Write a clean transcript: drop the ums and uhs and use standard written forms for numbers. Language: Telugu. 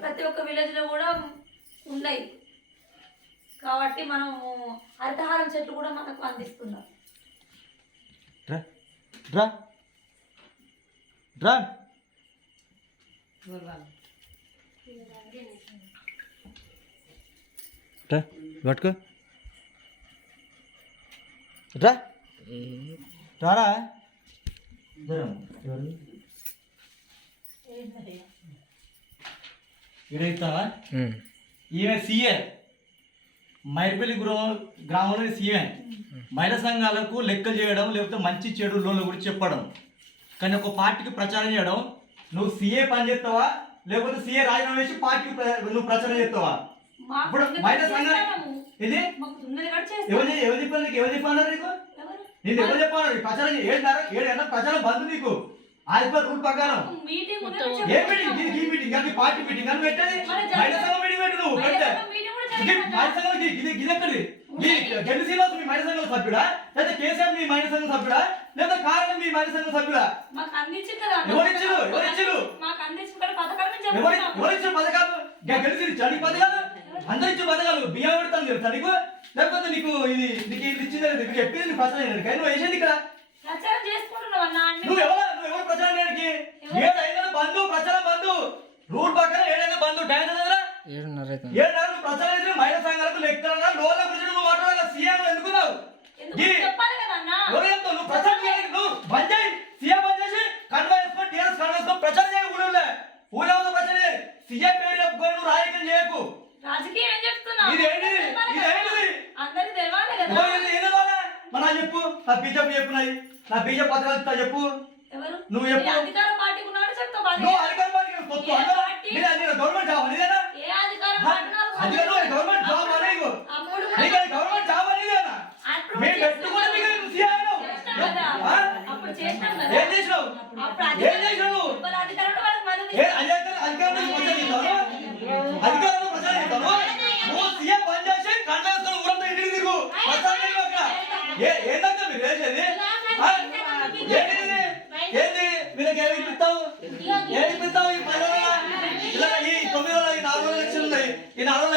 ప్రతి ఒక్క విలేజ్ లో కూడా ఉన్నాయి కాబట్టి మనం హరితహారం చెట్లు కూడా మనకు అందిస్తున్నాం. పట్టుకో రా రారా ఇస్తావా? ఈమె సీఏ మైర్పల్లి గ్రామంలో సీఏ. మహిళా సంఘాలకు లెక్కలు చేయడం, లేకపోతే మంచి చెడు లోన్ల గురించి చెప్పడం, కానీ ఒక పార్టీకి ప్రచారం చేయడం. నువ్వు సీఏ పని చేస్తావా, లేకపోతే సీఏ రాజీనామా వేసి పార్టీకి నువ్వు ప్రచారం చేస్తావా? ఇప్పుడు మహిళా సంఘాలు ఇది ఎవరు చెప్పారు నీకు? ఎవరు చెప్పన్నారు నీకు? నీకు ఎవరు చెప్పాలి? ప్రచారం ఏడు ప్రచారం బంద్ నీకు ఆదిపర్ రూల్ ప్రకారం. ఏ మీటింగ్? ఈ మీటింగ్ అది పార్టీ మీటింగ్ అని పెట్టేది. మహిళా సంఘం మీటింగ్ పెట్టు నువ్వు పెడితే మహిళా సంఘం ఇది ఎక్కడి గెల్లి శ్రీనివాస్ మీ మహిళా సంఘం సభ్యుడా, లేదా కేసీఆర్ మీ మహిళా సంఘం సభ్యుడా, లేదా కారణం మీ మహిళా సంఘం సభ్యుడా? ఎవరిచ్చారు పథకాలు? గెలిచి చడి పథకాలు అందరిచ్చే పథకాలు బియ్యం పెడతాను తెలుసా నీకు? లేకపోతే నీకు ఇది ఇచ్చింది నీకు చెప్పింది ప్రచారం చేయడానికి? నువ్వు వేసేది ఇక్కడ నువ్వు ఎవరు ప్రచారం చేయడానికి? 7 బంధు ప్రచారం బంధు రూల్ ప్రకారం 7 బంధు టైం 7 ప్రచారం చేసిన మహిళా సంఘాలకు లెక్కల లోన్ల గురించి నువ్వు మాట్లాడాలి. సీఎం ఎందుకున్నావు? నువ్వు ప్రచారం చేయాలి. నువ్వు బంద్ చేయి, సీఎం బంద్ చేసి కన్వా వేసుకొని టీఆర్ఎస్ కన్వా వేసుకొని ప్రచారం చేయ ఊళ్ళో ఊళ్ళో ప్రచారం చేయి. సీఎం పేరు చెప్పుకొని నువ్వు రాజకీయం చేయకు. మన చెప్పు నా బీజేపీ చెప్పున్నాయి, నా బీజేపీ పథకాలు ఇస్తా చెప్పు. నువ్వు చెప్పు. అధికార పార్టీకి గవర్నమెంట్ జాబ్ అనేదేనా? గవర్నమెంట్ జాబ్ అనేది గవర్నమెంట్ జాబ్ అనేదేనా? మేము పెట్టుకుని ఏం చేసినావు? ఏం చేసినావు? అధికారంలో ప్రచారం చేస్తాను. నువ్వు సీఎం పని చేసి కండేస్తాను ఊరంతా ఇంటికి తిరుగు ప్రచారం చేయకు. అక్కడ ఏంటంటే మీరు వేసేది ఏంటి? వీళ్ళకి ఏమి ఇప్పిస్తావు? ఏమి ఇప్పిస్తావు? ఈ 10 రోజుల, ఈ 9 రోజుల, ఈ 4 రోజుల ఎలక్షన్లు ఉన్నాయి. ఈ 4 రోజుల